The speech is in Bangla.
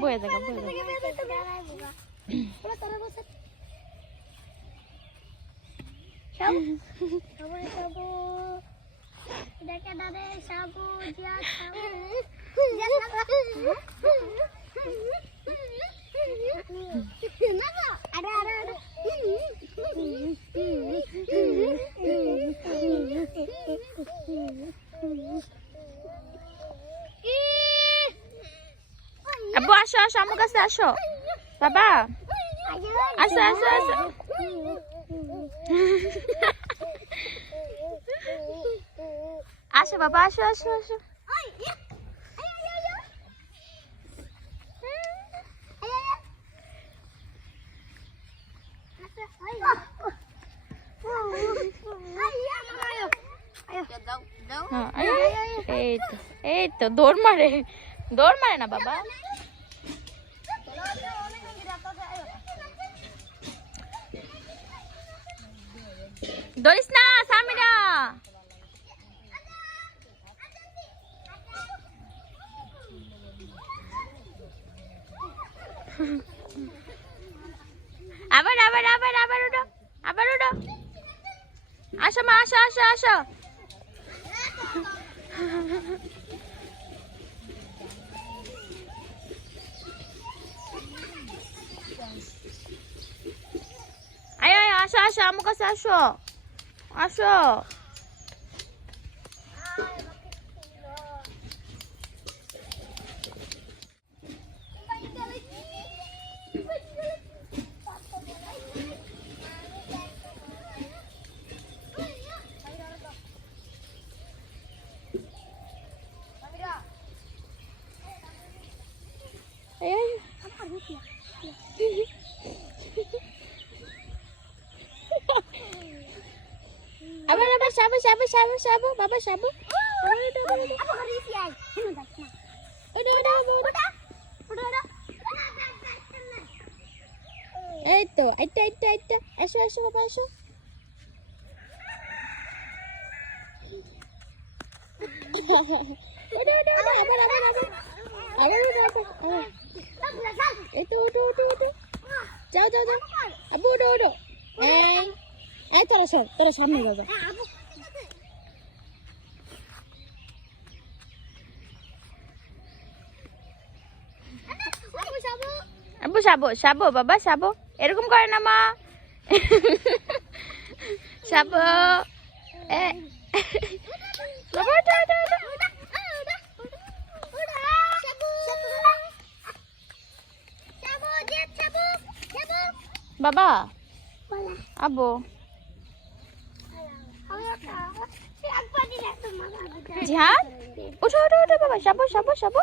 বয়ে দেখা বয়ে আব্বু আসো আসো আমার কাছে আসো বাবা আসো আসো আসো আসো বাবা আসো আসো আসো এই তো দৌড় মারে না বাবা দৌড়িস না সামিরা আবার আবার আবার আবার উঠো আবার উঠো আসো মা আসো আসো আসো আয় আয় আসো আসো আমার কাছে আসো আসো আবার আবার সাবু সাবু সাবু সাবু বাবা সাবু এই তো আইটা আইটা আইটা এসো এসো বাবা এসো আবার আবার আবার এই তো উঠো উঠো উঠো যাও যাও যাও আবু উঠো উঠো এই তোরা সামনে বাবা আবু সাবো সাবো বাবা সাবো এরকম করে না মা সাবো বাবা আবু জিহাদ উঠো উঠো উঠো বাবা সাবো সাবো সাবো